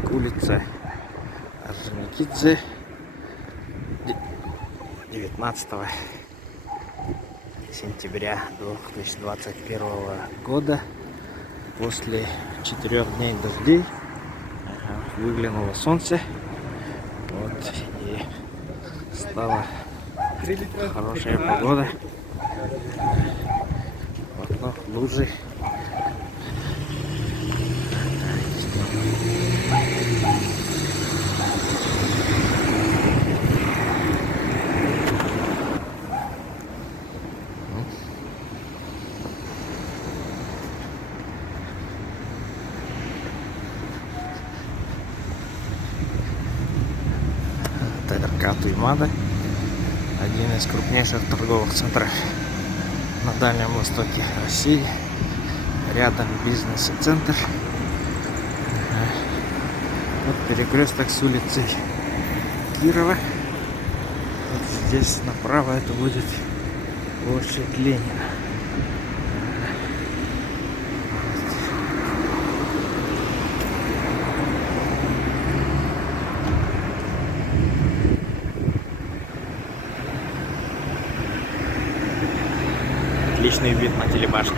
как улица Орджоникидзе 19 сентября 2021 года. После 4 дней дождей выглянуло солнце, вот, и стала хорошая погода. Вот, но лужи. ТРК Туймада, один из крупнейших торговых центров на Дальнем Востоке России. Рядом бизнес и центр. Вот перекресток с улицей Кирова. Вот здесь направо это будет площадь Ленина. Отличный вид на телебашню.